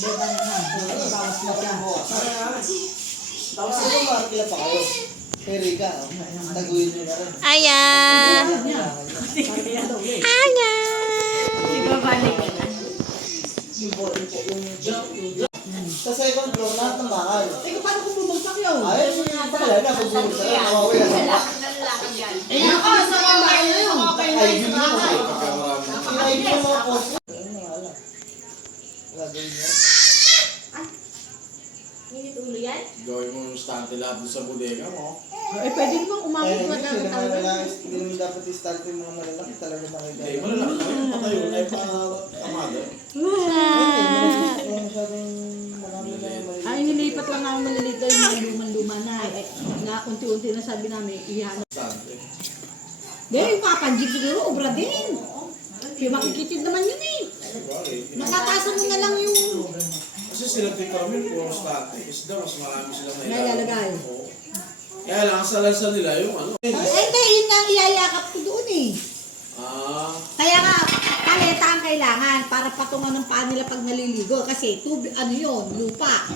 Beba naman. Bawas mo siya. Tapos ito makakila pa kayo. Kay Rika, taguin nyo na rin. Aya! Aya! Ibabalik ka na. Sa second floor, lahat ng bakal. Eh, paano kung bumagsak yun? Ayos yung yung pala na kung bumagsak na kawawi na sa bakal. Nalalakad yan. Eh, ako, sa mga na yun. Ay, yun yun. Ay, yun yung mga post. Ayun na, wala. Gagawin niya. Hindi tulo yan? Gawin mo yung stante lahat doon sa bodega mo. Eh, pwede naman umabot Ayun, ba hindi ng naman tao? lalaki. Hindi naman dapat i-start yung mga malalaki. Talaga nakikita. Hindi, malalaki na yung patayo na yung amada. Wala masyadong marami na yung maliit. Ay, nilipat lang namin maliliit daw yung mga luman-luma na. Eh, na unti-unti na sabi namin, ihanap. Stante. Dahil yung kapanjig siguro, obra din. Kaya makikitid naman yun eh. Sabagay. Matatasan mo na lang yung Kasi sila din kami, puro stante. Kasi daw, mas marami silang Nailalagay. Oo. Kaya lang, sa lansa nila yung ano. Eh, hindi, yun ang iyayakap ko doon eh. Ah, Kaya nga, paleta ang kailangan para patungan ng paa nila pag naliligo. Kasi tubig, ano yun, lupa.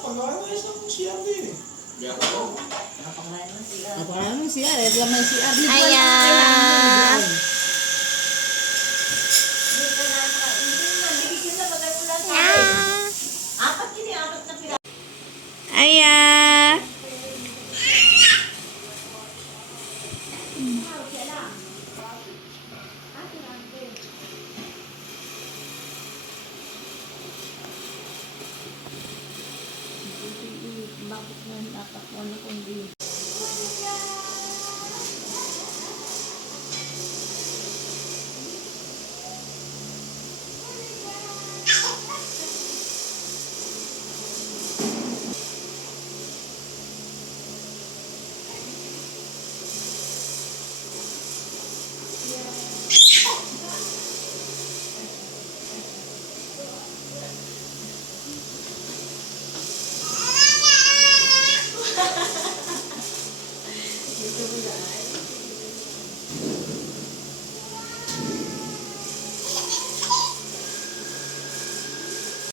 pag-aayos ng CR din eh. Gano'n. Napakala naman siya, eh, lamay siya. Aya! Apat yun eh, apat na pila. Aya! Bakit na dapat mo na kung di